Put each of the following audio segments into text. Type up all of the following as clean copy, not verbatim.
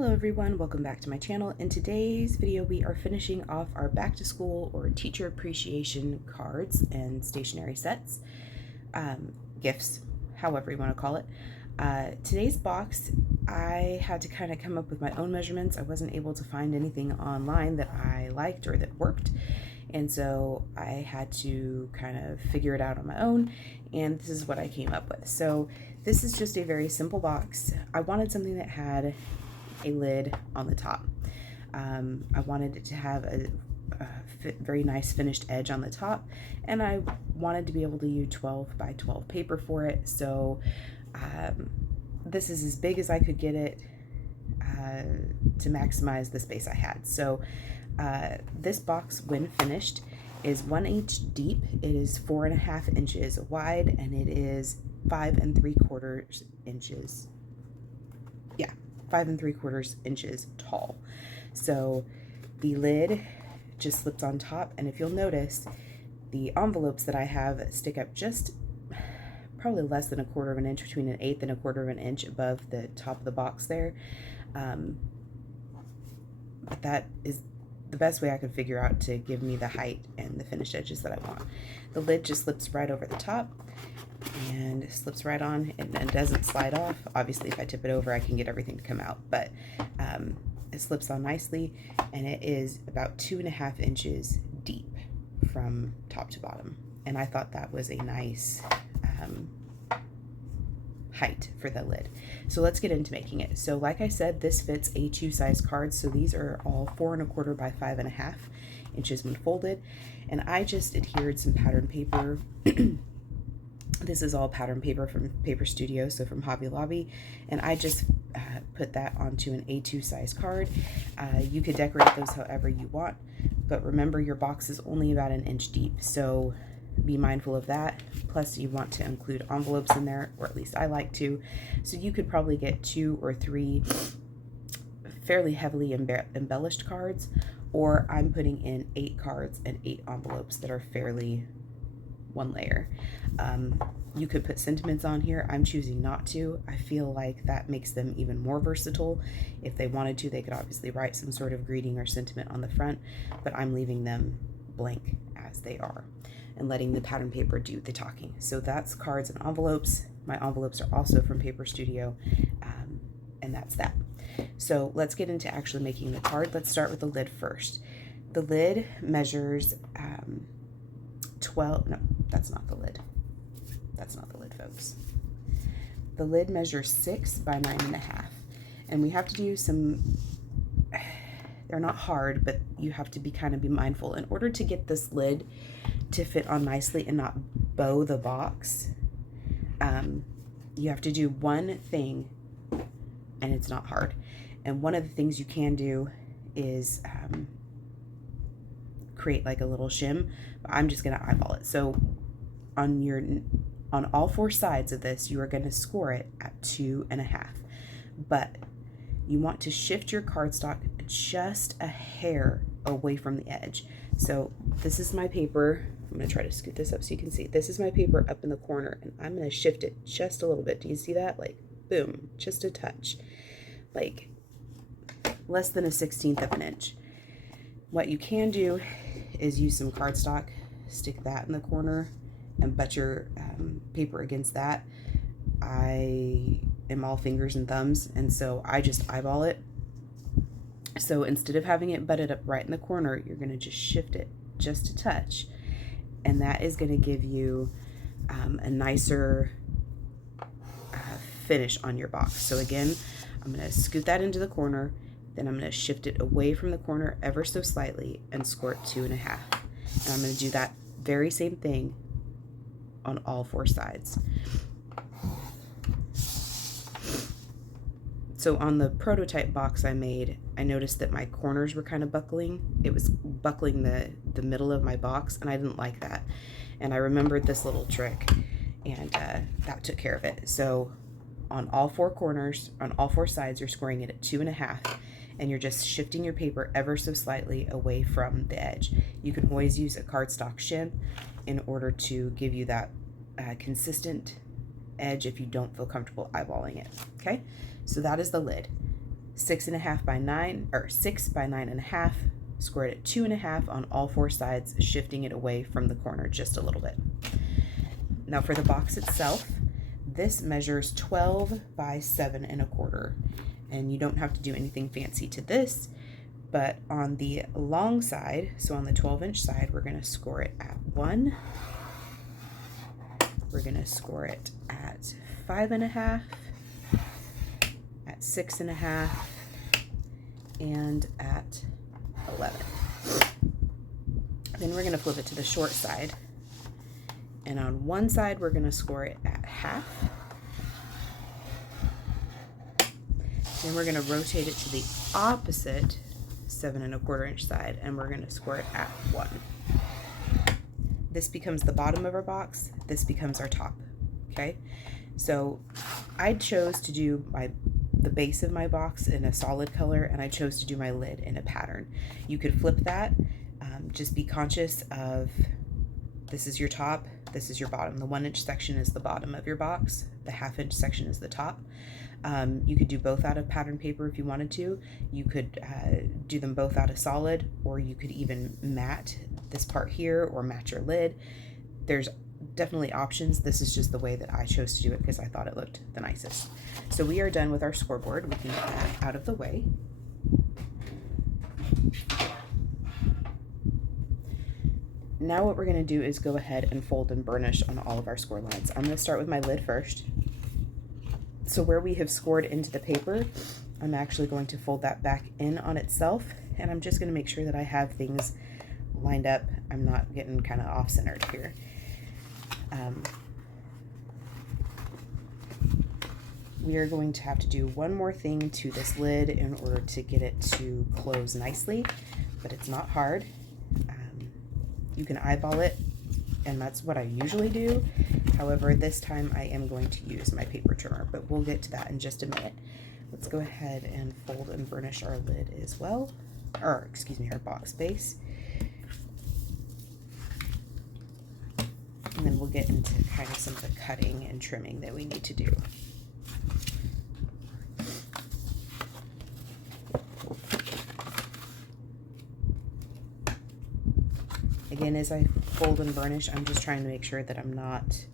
Hello everyone, welcome back to my channel. In today's video we are finishing off our back to school or teacher appreciation cards and stationery sets, gifts, however you want to call it. Today's box, I had to kind of come up with my own measurements. I wasn't able to find anything online that I liked or that worked, and so I had to kind of figure it out on my own, and this is what I came up with. So this is just a very simple box. I wanted something that had a lid on the top. I wanted it to have a very nice finished edge on the top, and I wanted to be able to use 12 by 12 paper for it. So this is as big as I could get it to maximize the space I had. So this box, when finished, is 1 inch deep. It is 4.5 inches wide, and it is 5 3/4 inches. Yeah, 5 3/4 inches tall. So the lid just slips on top, and if you'll notice, the envelopes that I have stick up just probably less than 1/4 of an inch, between 1/8 and 1/4 of an inch above the top of the box there. But that is the best way I could figure out to give me the height and the finished edges that I want. The lid just slips right over the top and slips right on, and doesn't slide off. Obviously, if I tip it over, I can get everything to come out, but it slips on nicely, and it is about 2.5 inches deep from top to bottom. And I thought that was a nice height for the lid. So let's get into making it. So like I said, this fits A2 size cards. So these are all 4 1/4 by 5.5 inches when folded. And I just adhered some pattern paper. This is all pattern paper from Paper Studio, so from Hobby Lobby, and I just put that onto an A2 size card. You could decorate those however you want, but remember your box is only about 1 inch deep, so be mindful of that. Plus you want to include envelopes in there, or at least I like to, so you could probably get 2 or 3 fairly heavily embellished cards, or I'm putting in 8 cards and 8 envelopes that are fairly one layer. You could put sentiments on here. I'm choosing not to. I feel like that makes them even more versatile. If they wanted to, they could obviously write some sort of greeting or sentiment on the front, but I'm leaving them blank as they are and letting the pattern paper do the talking. So that's cards and envelopes. My envelopes are also from Paper Studio, and that's that. So let's get into actually making the card. Let's start with the lid first. The lid measures 12, no, that's not the lid. That's not the lid, folks. The lid measures 6 by 9.5. And we have to do some, they're not hard, but you have to be mindful. In order to get this lid to fit on nicely and not bow the box, you have to do one thing, and it's not hard. And one of the things you can do is create like a little shim, but I'm just gonna eyeball it. So on all 4 sides of this, you are going to score it at 2.5, but you want to shift your cardstock just a hair away from the edge. So this is my paper. I'm going to try to scoot this up so you can see. This is my paper up in the corner, and I'm going to shift it just a little bit. Do you see that? Like, boom, just a touch, like less than 1/16 of an inch. What you can do is use some cardstock, stick that in the corner, and butt your paper against that. I am all fingers and thumbs, and so I just eyeball it. So instead of having it butted up right in the corner, you're going to just shift it just a touch, and that is going to give you a nicer finish on your box. So again, I'm going to scoot that into the corner, then I'm going to shift it away from the corner ever so slightly and score it 2.5. And I'm going to do that very same thing on all 4 sides. So on the prototype box I made, I noticed that my corners were kind of buckling. It was buckling the middle of my box, and I didn't like that. And I remembered this little trick, and that took care of it. So on all 4 corners, on all 4 sides, you're scoring it at 2.5, and you're just shifting your paper ever so slightly away from the edge. You can always use a cardstock shim in order to give you that consistent edge if you don't feel comfortable eyeballing it. Okay, so that is the lid. 6.5 by 9, or 6 by 9.5, square it at 2.5 on all 4 sides, shifting it away from the corner just a little bit. Now for the box itself, this measures 12 by 7.25, and you don't have to do anything fancy to this, but on the long side, so on the 12-inch side, we're going to score it at 1. We're going to score it at 5.5, at 6.5, and at 11. Then we're going to flip it to the short side, and on one side we're going to score it at 1/2. Then we're going to rotate it to the opposite 7.25-inch side, and we're going to score it at 1. This becomes the bottom of our box. This becomes our top. Okay, so I chose to do the base of my box in a solid color, and I chose to do my lid in a pattern. You could flip that. Just be conscious of, this is your top, this is your bottom. The 1-inch section is the bottom of your box. The 1/2-inch section is the top. You could do both out of pattern paper if you wanted to. You could do them both out of solid, or you could even mat this part here or match your lid. There's definitely options. This is just the way that I chose to do it because I thought it looked the nicest. So we are done with our scoreboard. We can get that out of the way. Now what we're going to do is go ahead and fold and burnish on all of our score lines. I'm going to start with my lid first. So where we have scored into the paper, I'm actually going to fold that back in on itself, and I'm just going to make sure that I have things lined up. I'm not getting kind of off-centered here. We are going to have to do one more thing to this lid in order to get it to close nicely, but it's not hard. You can eyeball it, and that's what I usually do. However, this time I am going to use my paper trimmer, but we'll get to that in just a minute. Let's go ahead and fold and burnish our lid as well, or excuse me, our box base. And then we'll get into kind of some of the cutting and trimming that we need to do. Again, as I fold and burnish, I'm just trying to make sure that I'm not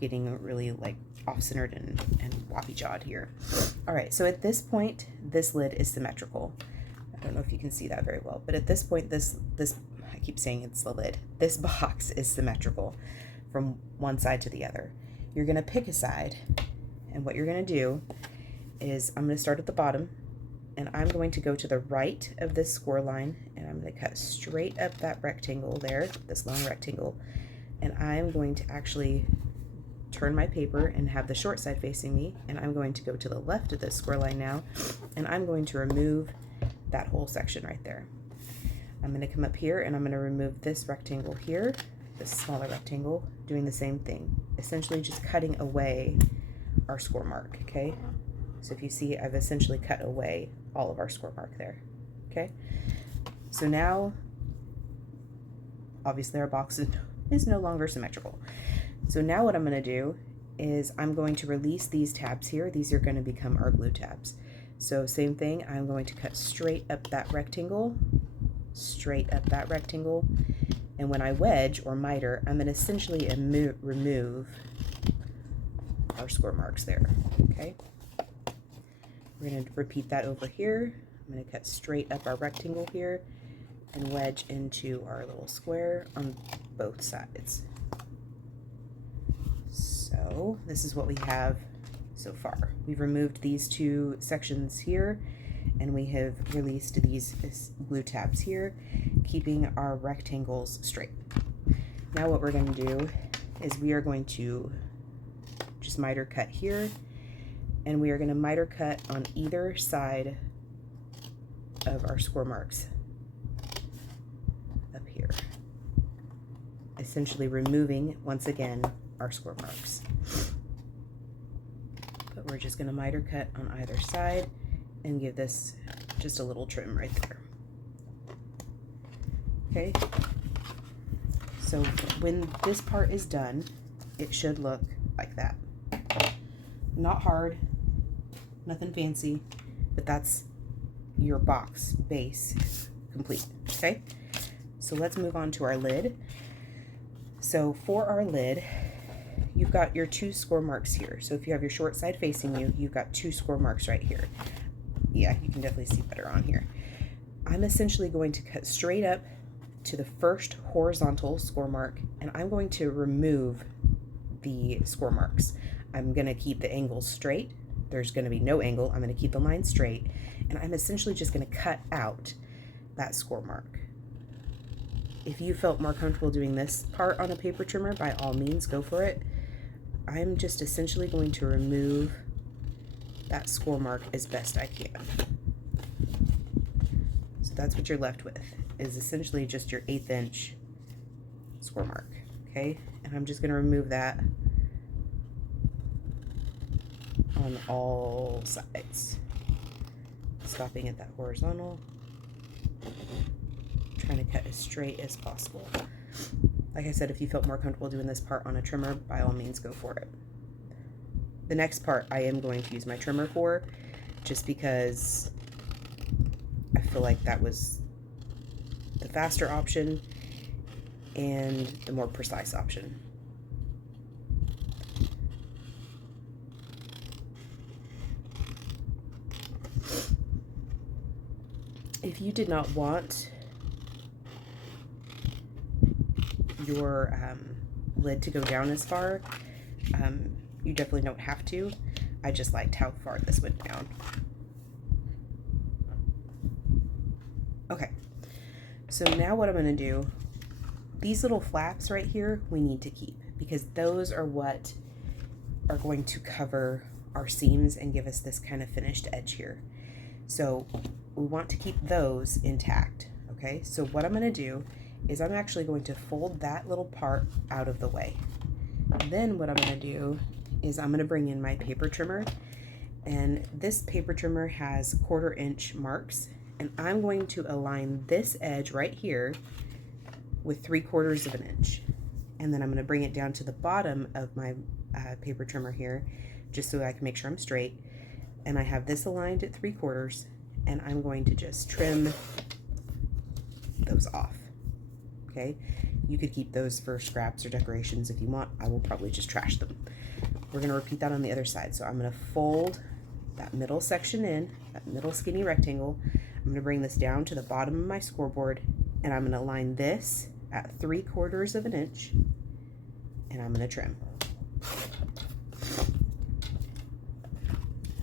getting really like off-centered and wobbly-jawed here. All right, so at this point, this lid is symmetrical. I don't know if you can see that very well, but at this point, this I keep saying it's the lid. This box is symmetrical from one side to the other. You're gonna pick a side, and what you're gonna do is I'm gonna start at the bottom, and I'm going to go to the right of this score line, and I'm going to cut straight up that rectangle there, this long rectangle, and I'm going to actually turn my paper and have the short side facing me, and I'm going to go to the left of this score line now, and I'm going to remove that whole section right there. I'm going to come up here, and I'm going to remove this rectangle here, this smaller rectangle, doing the same thing, essentially just cutting away our score mark, okay? So if you see, I've essentially cut away all of our score mark there, okay? So now, obviously our box is no longer symmetrical. So now what I'm gonna do is I'm going to release these tabs here. These are gonna become our glue tabs. So same thing, I'm going to cut straight up that rectangle, and when I wedge or miter, I'm gonna essentially remove our score marks there, okay? We're going to repeat that over here. I'm going to cut straight up our rectangle here and wedge into our little square on both sides. So this is what we have so far. We've removed these two sections here, and we have released these glue tabs here, keeping our rectangles straight. Now what we're going to do is we are going to just miter cut here, and we are going to miter cut on either side of our score marks up here, essentially removing, once again, our score marks. But we're just going to miter cut on either side and give this just a little trim right there. Okay, so when this part is done, it should look like that. Not hard, nothing fancy, but but that's your box base complete, okay? So let's move on to our lid. So for our lid, you've got your 2 score marks here. So if you have your short side facing you, you've got 2 score marks right here. Yeah, you can definitely see better on here. I'm essentially going to cut straight up to the first horizontal score mark, and I'm going to remove the score marks. I'm going to keep the angles straight. There's going to be no angle. I'm going to keep the line straight, and I'm essentially just going to cut out that score mark. If you felt more comfortable doing this part on a paper trimmer, by all means, go for it. I'm just essentially going to remove that score mark as best I can. So that's what you're left with, is essentially just your 1/8 inch score mark, okay? And I'm just going to remove that on all sides. Stopping at that horizontal, trying to cut as straight as possible. Like I said, if you felt more comfortable doing this part on a trimmer, by all means go for it. The next part I am going to use my trimmer for, just because I feel like that was the faster option and the more precise option. If you did not want your lid to go down as far, you definitely don't have to. I just liked how far this went down. Okay, so now what I'm going to do, these little flaps right here we need to keep, because those are what are going to cover our seams and give us this kind of finished edge here. So we want to keep those intact, okay? So what I'm going to do is I'm actually going to fold that little part out of the way. Then what I'm going to do is I'm going to bring in my paper trimmer, and this paper trimmer has 1/4 inch marks, and I'm going to align this edge right here with 3/4 of an inch, and then I'm going to bring it down to the bottom of my paper trimmer here, just so I can make sure I'm straight, and I have this aligned at 3/4, and I'm going to just trim those off. Okay, you could keep those for scraps or decorations if you want. I will probably just trash them. We're going to repeat that on the other side. So I'm going to fold that middle section in, that middle skinny rectangle. I'm going to bring this down to the bottom of my scoreboard, and I'm going to line this at 3/4 of an inch, and I'm going to trim.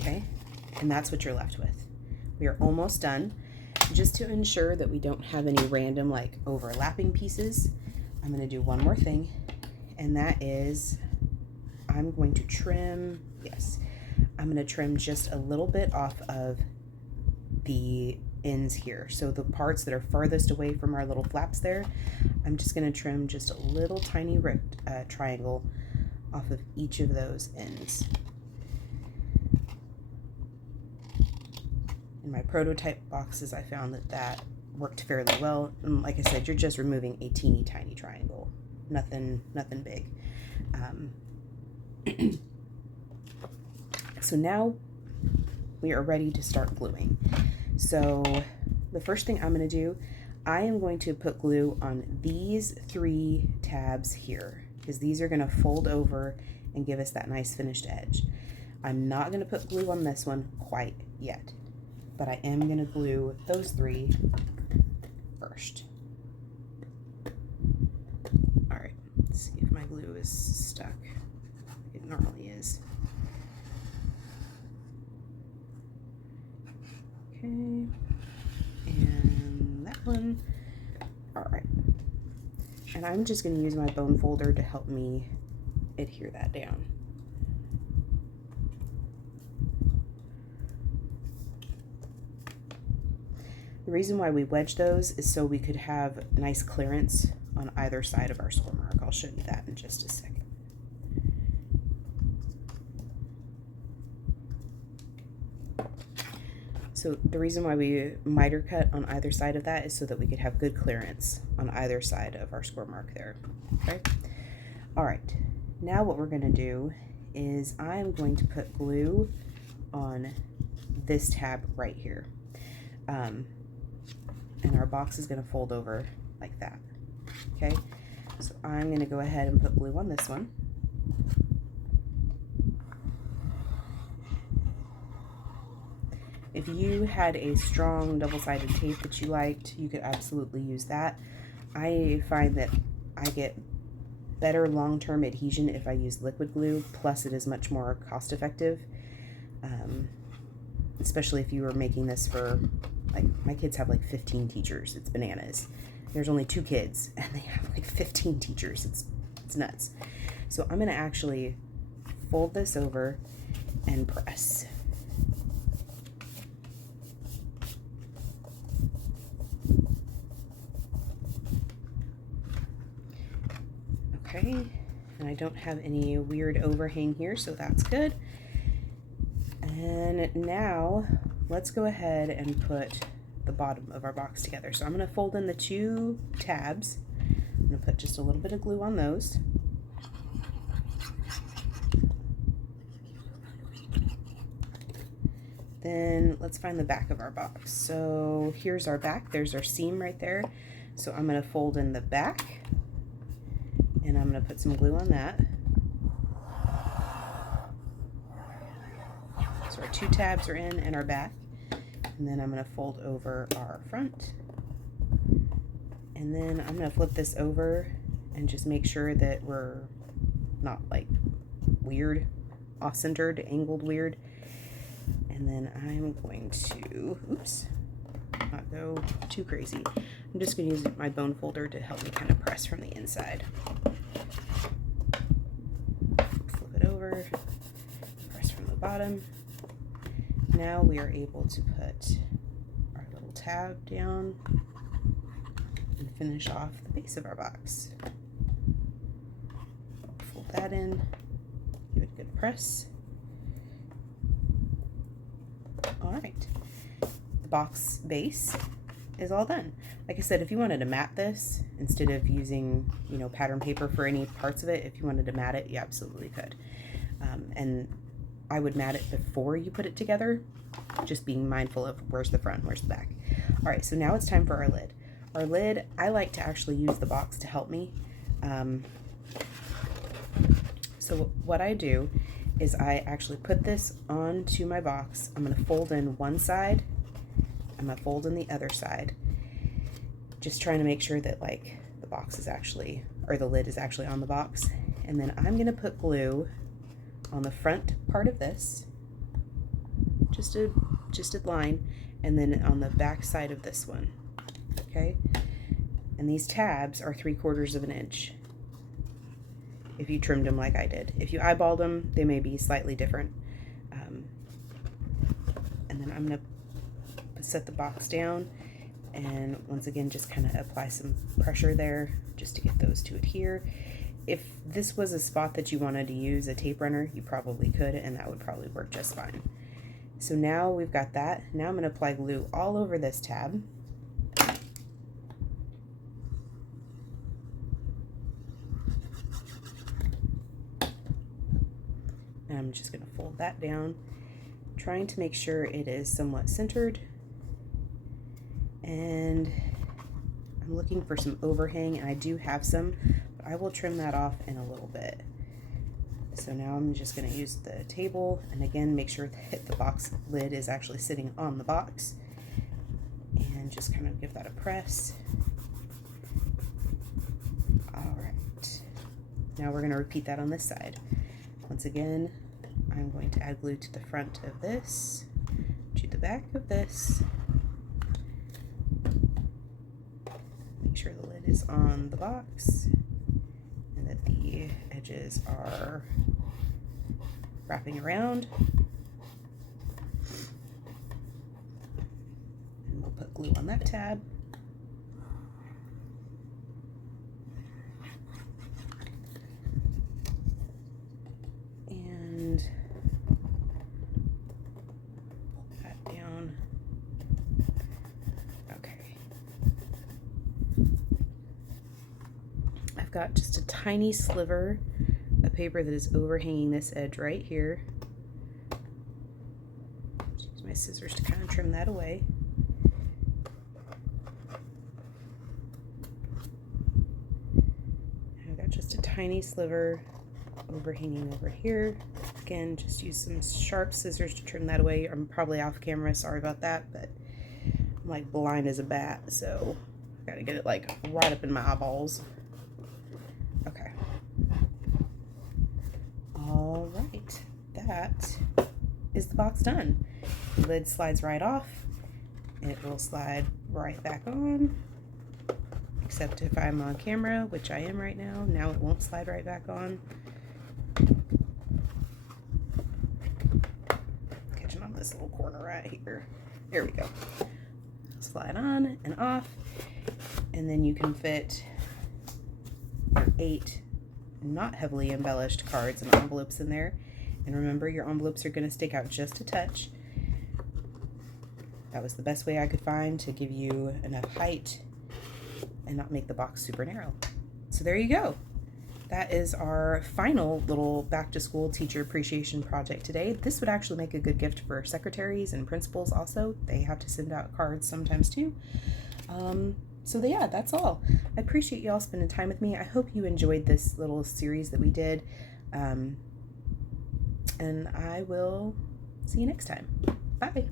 Okay, and that's what you're left with. We are almost done. Just to ensure that we don't have any random like overlapping pieces, I'm going to do one more thing, and that is I'm going to trim, yes, I'm going to trim just a little bit off of the ends here. So the parts that are farthest away from our little flaps there, I'm just going to trim just a little tiny triangle off of each of those ends. In my prototype boxes, I found that worked fairly well. And like I said, you're just removing a teeny tiny triangle, nothing big. So now we are ready to start gluing. So the first thing I'm going to do, I am going to put glue on these 3 tabs here, because these are going to fold over and give us that nice finished edge. I'm not going to put glue on this one quite yet, but I am going to glue those 3 first. All right, let's see if my glue is stuck. It normally is. Okay, and that one. All right, and I'm just going to use my bone folder to help me adhere that down. The reason why we wedge those is so we could have nice clearance on either side of our score mark. I'll show you that in just a second. So the reason why we miter cut on either side of that is so that we could have good clearance on either side of our score mark there. Okay. All right. Now what we're going to do is I'm going to put glue on this tab right here. And our box is going to fold over like that. Okay, so I'm going to go ahead and put glue on this one. If you had a strong double-sided tape that you liked, you could absolutely use that. I find that I get better long-term adhesion if I use liquid glue, plus it is much more cost-effective, especially if you were making this for, like, my kids have like 15 teachers. It's bananas. There's only 2 kids and they have like 15 teachers. It's nuts. So I'm going to actually fold this over and press. Okay, and I don't have any weird overhang here, so that's good. And now let's go ahead and put the bottom of our box together. So I'm going to fold in the 2 tabs. I'm going to put just a little bit of glue on those. Then let's find the back of our box. So here's our back. There's our seam right there. So I'm going to fold in the back. And I'm going to put some glue on that. So our 2 tabs are in and our back. And then I'm going to fold over our front. And then I'm going to flip this over and just make sure that we're not like weird, off-centered, angled weird. And then I'm going to, oops, not go too crazy. I'm just going to use my bone folder to help me kind of press from the inside. Flip it over, press from the bottom. Now we are able to put our little tab down and finish off the base of our box. Fold that in, give it a good press. All right, the box base is all done. Like I said, if you wanted to mat this instead of using, you know, pattern paper for any parts of it, if you wanted to mat it, you absolutely could. And I would mat it before you put it together, just being mindful of where's the front, where's the back. All right, so now it's time for our lid. Our lid, I like to actually use the box to help me. So what I do is I actually put this onto my box. I'm going to fold in one side. I'm going to fold in the other side. Just trying to make sure that like the box is actually, or the lid is actually on the box. And then I'm going to put glue on the front part of this, just a line, and then on the back side of this one. Okay, and these tabs are 3/4 of an inch. If you trimmed them like I did. If you eyeballed them, they may be slightly different. And then I'm going to set the box down, and once again just kind of apply some pressure there just to get those to adhere. If this was a spot that you wanted to use a tape runner, you probably could, and that would probably work just fine. So now we've got that. Now I'm going to apply glue all over this tab. And I'm just going to fold that down, trying to make sure it is somewhat centered. And I'm looking for some overhang, and I do have some, but I will trim that off in a little bit. So now I'm just going to use the table, and again make sure that the box lid is actually sitting on the box, and just kind of give that a press. All right, now we're going to repeat that on this side. Once again, I'm going to add glue to the front of this, to the back of this. Make sure the lid is on the box and that the edges are wrapping around. And we'll put glue on that tab. And pull that down. Okay. I've got just a tiny sliver of paper that is overhanging this edge right here. Just use my my scissors to kind of trim that away. I've got just a tiny sliver overhanging over here. Again, just use some sharp scissors to trim that away. I'm probably off camera, sorry about that, but I'm like blind as a bat, so I gotta get it like right up in my eyeballs. Okay. All right, that is the box done. The lid slides right off. It will slide right back on, except if I'm on camera, which I am right now. Now it won't slide right back on. Catching on this little corner right here. There we go. Slide on and off, and then you can fit your 8 not heavily embellished cards and envelopes in there. And remember, your envelopes are going to stick out just a touch. That was the best way I could find to give you enough height and not make the box super narrow. So there you go. That is our final little back to school teacher appreciation project today. This would actually make a good gift for secretaries and principals also. They have to send out cards sometimes too. So yeah, that's all. I appreciate y'all spending time with me. I hope you enjoyed this little series that we did. And I will see you next time. Bye.